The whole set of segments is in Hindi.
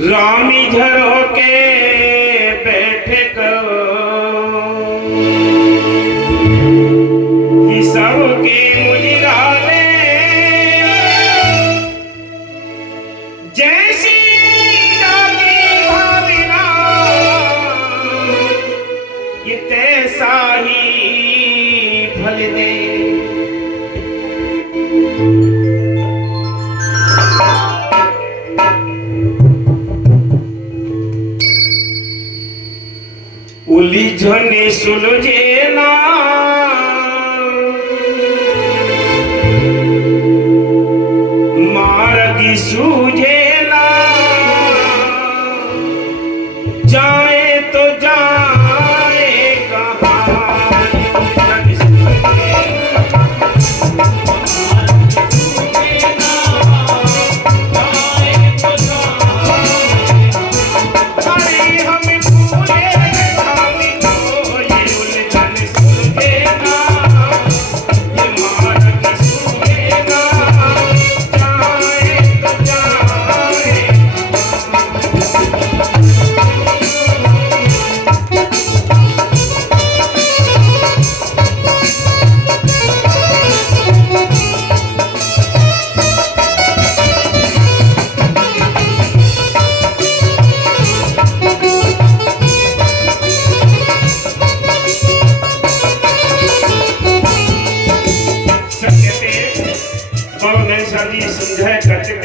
रामी झरो के बैठे को सबके मुझे जैसी भावना ये तैसा ही फल दे। उलझने सुलझे ना मार्ग सूझे ना जाए तो जाए कहाँ।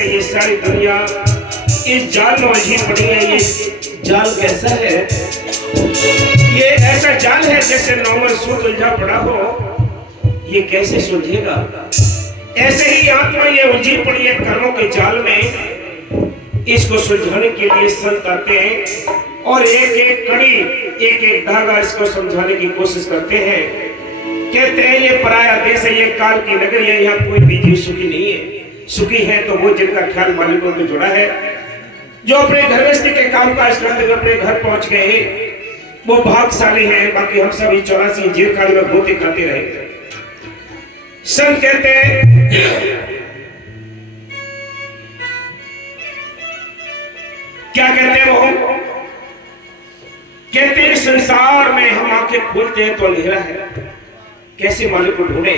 ये सारी दुनिया इस जाल में उलझी पड़ी है। ये जाल कैसा है? ये ऐसा जाल है जैसे नॉर्मल सूत उलझा पड़ा हो। ये कैसे सुलझेगा? ऐसे ही आत्मा ये उलझी पड़ी है कर्मों के जाल में। इसको सुलझाने के लिए संत आते हैं और एक एक कड़ी एक एक धागा इसको समझाने की कोशिश करते हैं। कहते हैं ये पराया देश है, ये काल की नगरी है, यहाँ कोई भी जीव सुखी नहीं है। सुखी है तो वो जिनका ख्याल मालिकों में जुड़ा है, जो अपने घर गृहस्थी के काम काज करते हुए अपने घर पहुंच गए, वो भाग्यशाली हैं। बाकी हम सभी 84 जेल खाने में भूति खाते रहे। संत कहते हैं क्या कहते हैं वो? कहते हैं संसार में हम आंखें खोलते हैं तो अंधेरा है, कैसे मालिक को ढूंढे।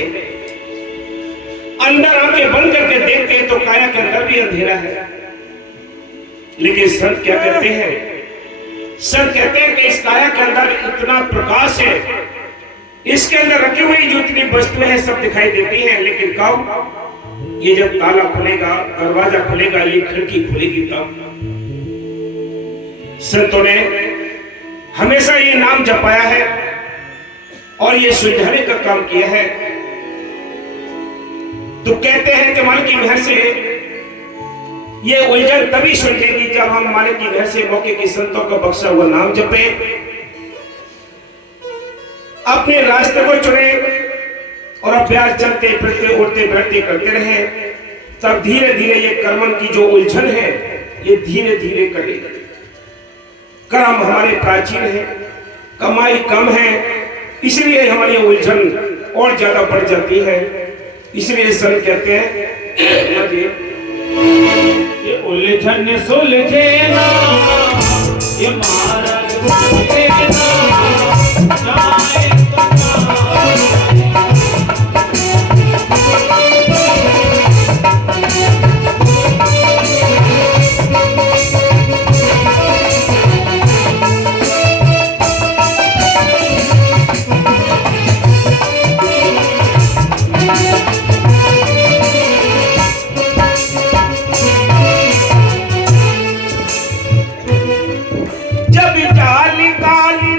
अंदर आंखें बंद करके देखते हैं तो काया के अंदर भी अंधेरा है। लेकिन संत क्या कहते हैं? संत कहते हैं कि इस काया के अंदर इतना प्रकाश है, इसके अंदर रखी हुई जो इतनी वस्तुएं हैं सब दिखाई देती हैं। लेकिन कब ये जब ताला खुलेगा, दरवाजा खुलेगा, ये खिड़की खुलेगी तब। संतों ने हमेशा ये नाम जपाया है और ये सुलझाने का काम किया है। तो कहते हैं कि मालिक की मेहर से ये उलझन तभी सुलझेगी जब हम मालिक की मेहर से मौके के संतों का बख्शा हुआ नाम जपे, अपने रास्ते को चुने और अभ्यास चलते फिरते उठते बैठते करते रहे। तब धीरे धीरे ये कर्मन की जो उलझन है ये धीरे धीरे कटेगी। कर्म हमारे प्राचीन है, कमाई कम है, इसलिए हमारी उलझन और ज्यादा बढ़ जाती है। इसलिए संत कहते हैं ये उलझन सुलझे ना, ये मार्ग सूझे ना, जाए तो जाए। जब जाली काली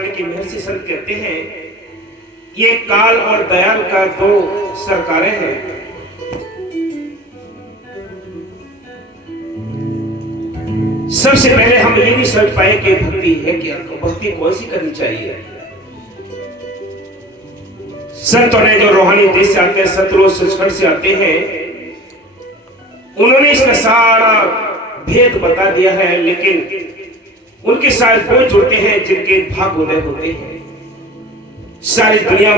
मालिक की मेहर से संत कहते हैं ये काल और दयाल का दो सरकारें हैं। सबसे पहले हम ये नहीं समझ पाए कि भक्ति है क्या, तो भक्ति कौन सी करनी चाहिए। संतों ने जो रूहानी देश से आते हैं, सतलोक सचखंड से आते हैं, उन्होंने इसका सारा भेद बता दिया है, लेकिन उनके साथ वो जुड़ते हैं जिनके भाग उदय होते हैं। सारी दुनिया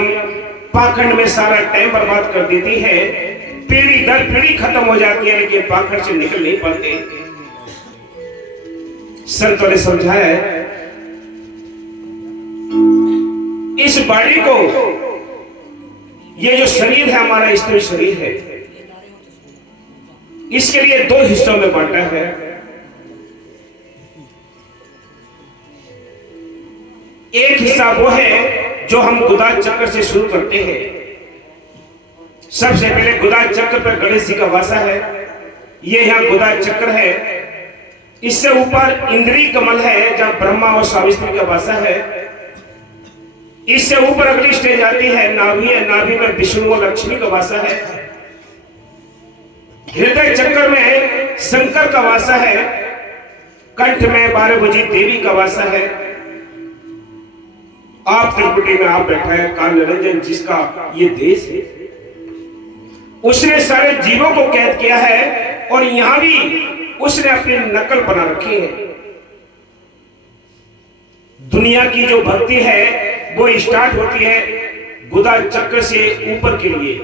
पाखंड में सारा टाइम बर्बाद कर देती है, पीढ़ी दर पीढ़ी खत्म हो जाती है, लेकिन पाखंड से निकल नहीं पाते। संतों ने समझाया है इस बॉडी को, ये जो शरीर है हमारा स्त्री शरीर है, इसके लिए दो हिस्सों में बांटा है। एक हिस्सा वो है जो हम गुदा चक्र से शुरू करते हैं। सबसे पहले गुदा चक्र पर गणेश जी का वासा है, ये यहां गुदा चक्र है। इससे ऊपर इंद्री कमल है जहां ब्रह्मा और सावित्री का वासा है। इससे ऊपर अगली स्टेज आती है नाभि है, नाभि में विष्णु और लक्ष्मी का वासा है। हृदय चक्र में शंकर का वासा है। कंठ में 12 बजी देवी का वासा है। आप त्रिपुटी में आप बैठा है काल निरंजन जिसका ये देश है, उसने सारे जीवों को कैद किया है और यहां भी उसने अपनी नकल बना रखी है। दुनिया की जो भक्ति है वो स्टार्ट होती है गुदा चक्र से ऊपर के लिए।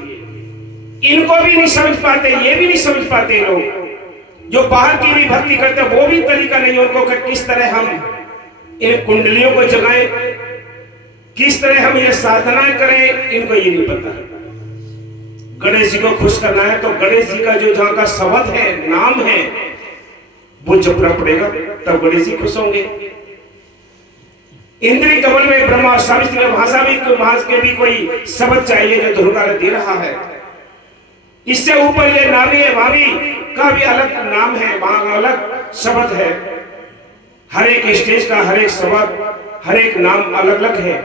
इनको भी नहीं समझ पाते, ये भी नहीं समझ पाते लोग जो बाहर की भी भक्ति करते हैं, वो भी तरीका नहीं उनको कि किस तरह हम इन कुंडलियों को जगाएं, किस तरह हम ये साधना करें, इनको ये नहीं पता। गणेश जी को खुश करना है तो गणेश जी का जो जहां का शब्द है, नाम है, वो जपना पड़ेगा, तब गणेश जी खुश होंगे। इंद्री कमल में ब्रह्मा सावित्री भाषा भी कोई शब्द चाहिए जो धुरकार दे रहा है। इससे ऊपर ये नाभि है, भाभी का भी अलग नाम है, वहां अलग शब्द है। हर एक स्टेज का हर एक शब्द, हर एक नाम अलग अलग है।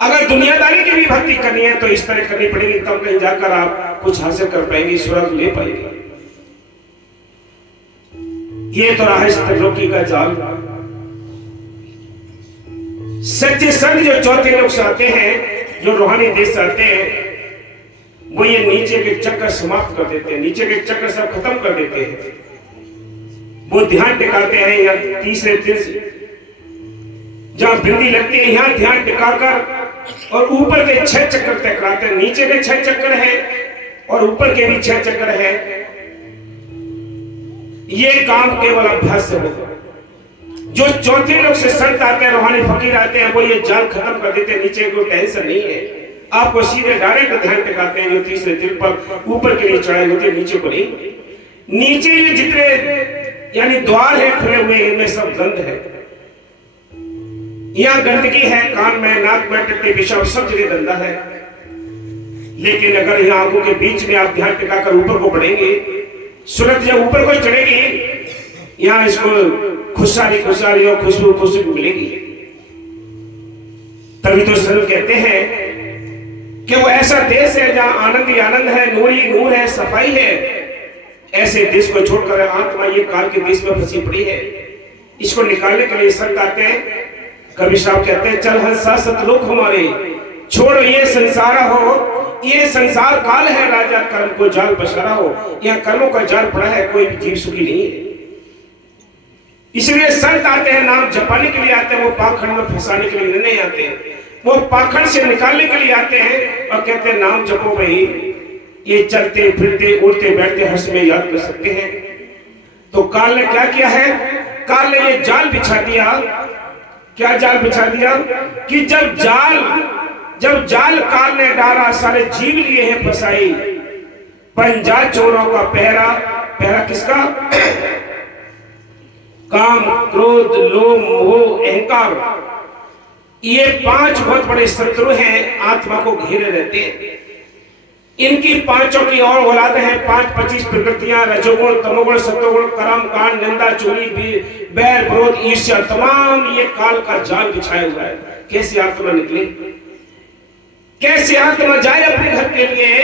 अगर दुनियादारी की भी भक्ति करनी है तो इस तरह करनी पड़ेगी, तब कहीं जाकर आप कुछ हासिल कर पाएंगे, स्वर्ग ले पाएंगे। ये तो रहा है सतलोकी का जाल। सच्चे संत जो चौथे लोग से आते हैं, जो रूहानी देश से आते हैं, वो ये नीचे के चक्कर समाप्त कर देते हैं, नीचे के चक्कर सब खत्म कर देते हैं। वो ध्यान टिकाते हैं या तीसरे दिन जहां बिंदी लगती है यहां ध्यान टिकाकर और ऊपर के 6 चक्कर तय कराते हैं। नीचे के 6 चक्कर है और ऊपर के भी 6 चक्कर है। ये काम केवल अभ्यास से होगा। जो चौथे लोग से संत आते हैं, रूहानी फकीर आते हैं, वो ये जाल खत्म कर देते हैं। नीचे कोई टेंशन नहीं है, आपको सीधे डायरेक्ट ध्यान टिकाते हैं। जो तीसरे दिल पर ऊपर के लिए चढ़ाई होती है, नीचे को नहीं। नीचे ये जितने यानी द्वार है खुले हुए, इनमें सब गंध है। यहाँ गंदगी है, कान में, नाक में, टट्टी पेशाब सब जगह गंदा है। लेकिन अगर यहाँ आंखों के बीच में आप ध्यान टिकाकर ऊपर को बढ़ेंगे, सूरत जब ऊपर को चढ़ेगी, यहाँ इसको खुशहाली खुशहाली और खुशबू खुशबू मिलेगी। तभी तो संत कहते हैं कि वो ऐसा देश है जहां आनंद ही आनंद है, नूर ही नूर है, सफाई है। ऐसे देश को छोड़कर आत्मा ये काल के देश में फंसी पड़ी है। इसको निकालने के लिए संत आते हैं। कबीर साहब कहते हैं चल हंसा सतलोक हमारे, छोड़ो ये संसार हो, ये संसार काल है, राजा कर्म को जाल पसारा हो। यहाँ कर्मों का जाल पड़ा है, कोई भी जीव सुखी नहीं है। इसलिए संत आते हैं, नाम जपाने के लिए आते हैं, वो पाखंड में फंसाने के लिए नहीं आते हैं। वो पाखंड से निकालने के लिए आते हैं और कहते हैं नाम जपो भाई, ये चलते फिरते उड़ते बैठते हंस में याद कर सकते हैं। तो काल ने क्या किया है? काल ने ये जाल बिछा दिया। क्या जाल बिछा दिया कि जब जाल काल ने डाला, सारे जीव लिए हैं फसाई। पंजा चोरों का पहरा, पहरा किसका? काम, क्रोध, लोभ, मोह, अहंकार, ये 5 बहुत बड़े शत्रु हैं, आत्मा को घेरे रहते हैं। इनकी पांचों की और औलादे हैं, 5-25 प्रकृतियां, रजोगुण, तमोगुण, सत्वगुण, कर्म, कांड, निंदा, चोरी, बैर, विरोध, ईर्ष्या, तमाम ये काल का जाल बिछाया हुआ है। कैसे आत्मा निकले, कैसे आत्मा जाए अपने घर के लिए,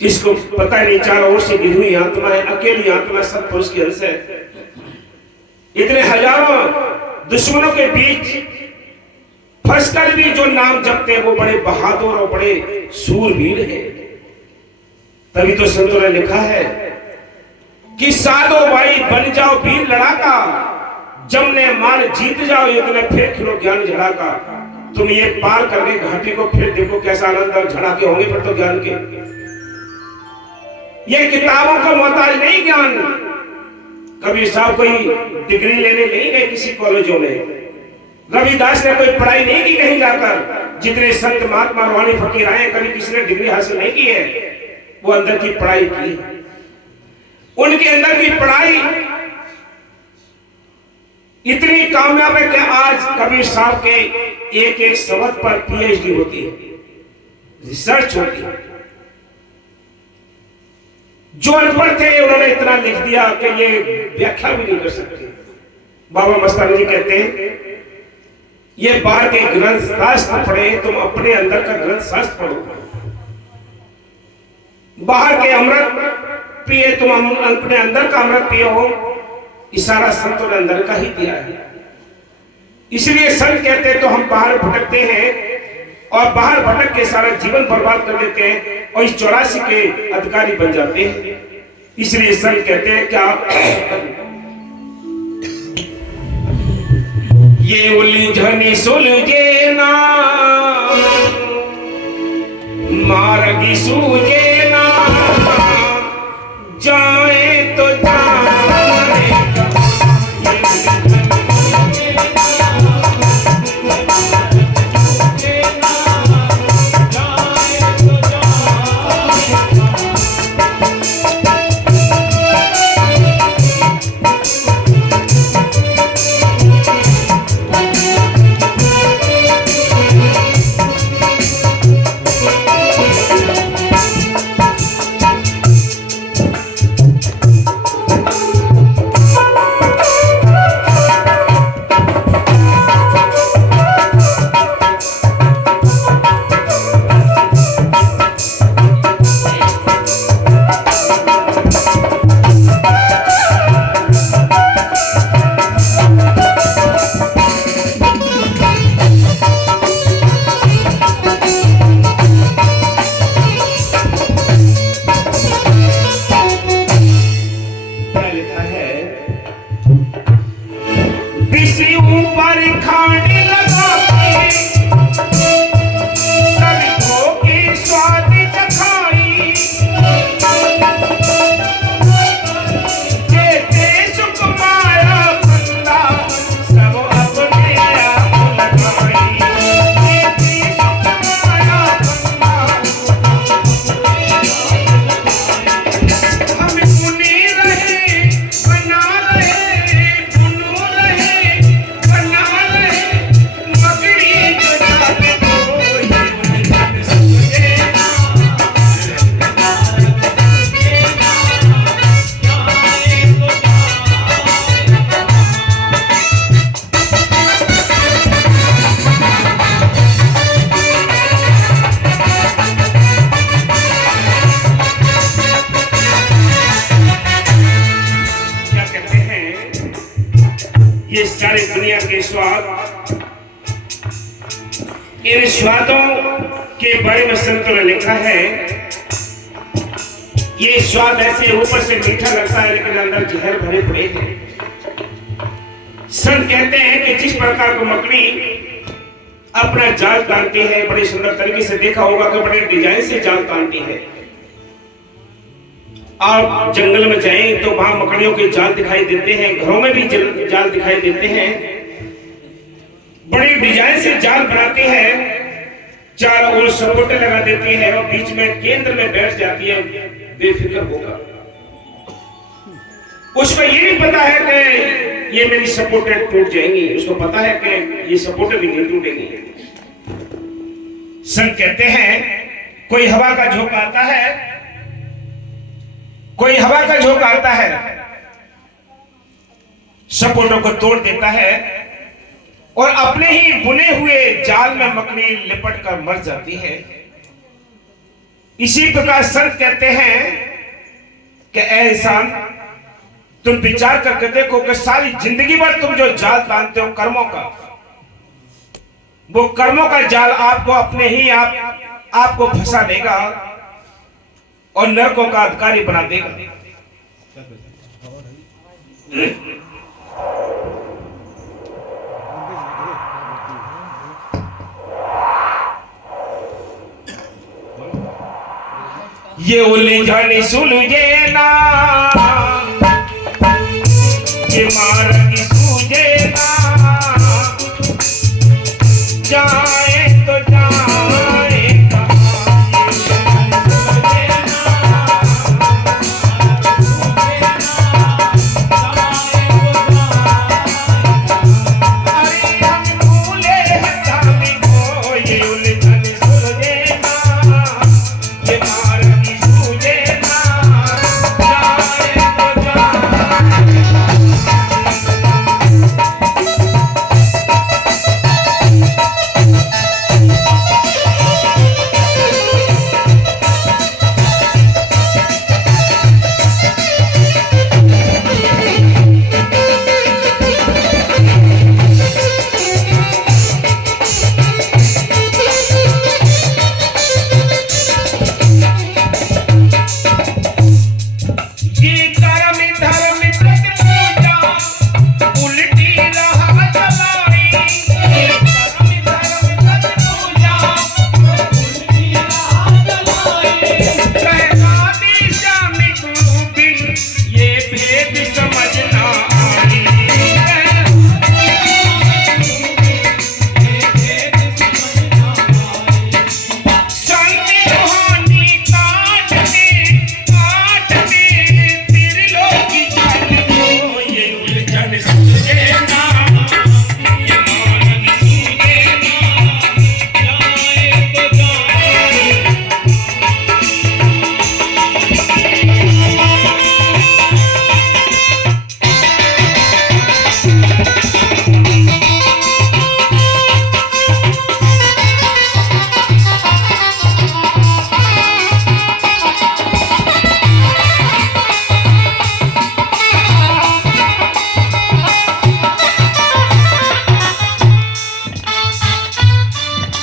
किसको पता नहीं। चारों ओर से गिरी हुई आत्मा है, अकेली आत्मा, सत्पुरुष के अंश है। इतने हजारों दुश्मनों के बीच फंसकर भी जो नाम जपते हैं वो बड़े बहादुर और बड़े सूरवीर हैं। तभी तो संतों ने लिखा है कि साधो भाई बन जाओ वीर लड़ाका, जमने मार जीत जाओ युद्ध में, फिर खिलो ज्ञान झड़ाका। तुम ये पार कर गए घाटी को, फिर देखो कैसा आनंद और झड़ाके होंगे फिर तो ज्ञान के। ये किताबों का मोहताज नहीं ज्ञान। कबीर साहब कोई डिग्री लेने नहीं गए किसी कॉलेजों में, रविदास ने कोई पढ़ाई नहीं की कहीं जाकर। जितने संत महात्मा रूहानी फकीर आए कभी किसी ने डिग्री हासिल नहीं की है, वो अंदर की पढ़ाई की। उनके अंदर की पढ़ाई इतनी कामयाब है कि आज कबीर साहब के एक एक शब्द पर पीएचडी होती है, रिसर्च होती है। जो अनपढ़ थे उन्होंने इतना लिख दिया कि ये व्याख्या भी नहीं कर सकते। बाबा मस्तानी जी कहते हैं ये बाहर के ग्रंथ शास्त्र पढ़े, तुम अपने अंदर का ग्रंथ शास्त्र पढ़ो। बाहर के अमृत पिए, तुम अपने अंदर का अमृत पिए हो। इशारा संतों ने अंदर का ही दिया है। इसलिए संत कहते हैं तो हम बाहर भटकते हैं और बाहर भटक के सारा जीवन बर्बाद कर देते हैं और इस 84 के अधिकारी बन जाते हैं। इसलिए संत कहते हैं क्या ये उलझनी सुलझे ना, मार्गी सूझे ना, जाए तो जाए। सारी दुनिया के स्वाद, इन स्वादों के बारे में संतों ने लिखा है ये स्वाद ऐसे ऊपर से मीठा लगता है लेकिन अंदर जहर भरे पड़े हैं। संत कहते हैं कि जिस प्रकार को मकड़ी अपना जाल तानती है, बड़े सुंदर तरीके से देखा होगा कि बड़े डिजाइन से जाल तानती है। आप जंगल में जाएं तो वहां मकड़ियों के जाल दिखाई देते हैं, घरों में भी जाल दिखाई देते हैं। बड़ी डिजाइन से जाल बनाती है, चारों ओर सपोटे लगा देती है और बीच में केंद्र में बैठ जाती है बेफिक्र होगा। उसको ये नहीं पता है कि ये मेरी सपोटे टूट जाएंगी, उसको पता है कि ये सपोटे भी नहीं टूटेंगी। संत कहते हैं कोई हवा का झोंका आता है, कोई हवा का झोंका आता है, सपोटों को तोड़ देता है और अपने ही बुने हुए जाल में मकड़ी लिपट कर मर जाती है। इसी प्रकार संत कहते हैं कि ऐ इंसान, तुम विचार करके देखो कि सारी जिंदगी भर तुम जो जाल तानते हो कर्मों का, वो कर्मों का जाल आपको अपने ही आपको फंसा देगा और नरकों का अधिकारी बना देगा। ये उलझन सुलझे ना, ये मार्ग सूझे ना, जाए तो जाए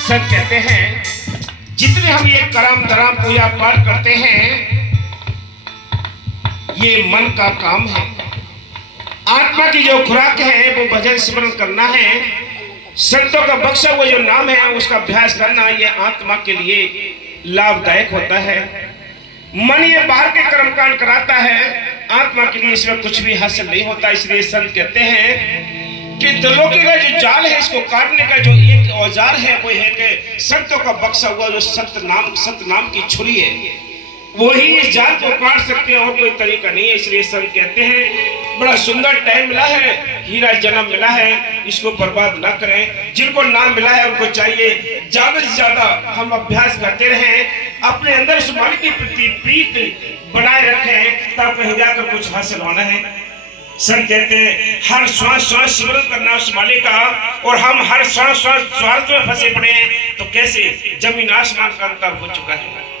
संत कहते हैं जितने हम ये करम धर्म पूजा पाठ करते हैं ये मन का काम है। आत्मा की जो खुराक है वो भजन स्मरण करना है, संतों का बख्शा हुआ जो नाम है उसका अभ्यास करना, ये आत्मा के लिए लाभदायक होता है। मन ये बाहर के कर्मकांड कराता है, आत्मा के लिए इसमें कुछ भी हासिल नहीं होता। इसलिए संत कहते हैं कि त्रिलोकी का जो जाल है इसको काटने का जो एक औजार है वो है कि संतों का बख्शा हुआ जो सत्य नाम की छुरी है, वही इस जाल को काट सकते हैं, और कोई तरीका नहीं है। इसलिए संत कहते हैं बड़ा सुंदर टाइम मिला है, हीरा जन्म मिला है, इसको बर्बाद ना करें। जिनको नाम मिला है उनको चाहिए ज्यादा से ज्यादा हम अभ्यास करते रहें, अपने अंदर उस मन की प्रति प्रीत बनाए रखें, तब कहीं जाकर कुछ हासिल होना है। संत कहते हैं हर श्वास श्वास सिमरन करना उस मालिक का, और हम हर श्वास श्वास स्वार्थ में फंसे पड़े हैं, तो कैसे जमीन आसमान का अंतर हो चुका है।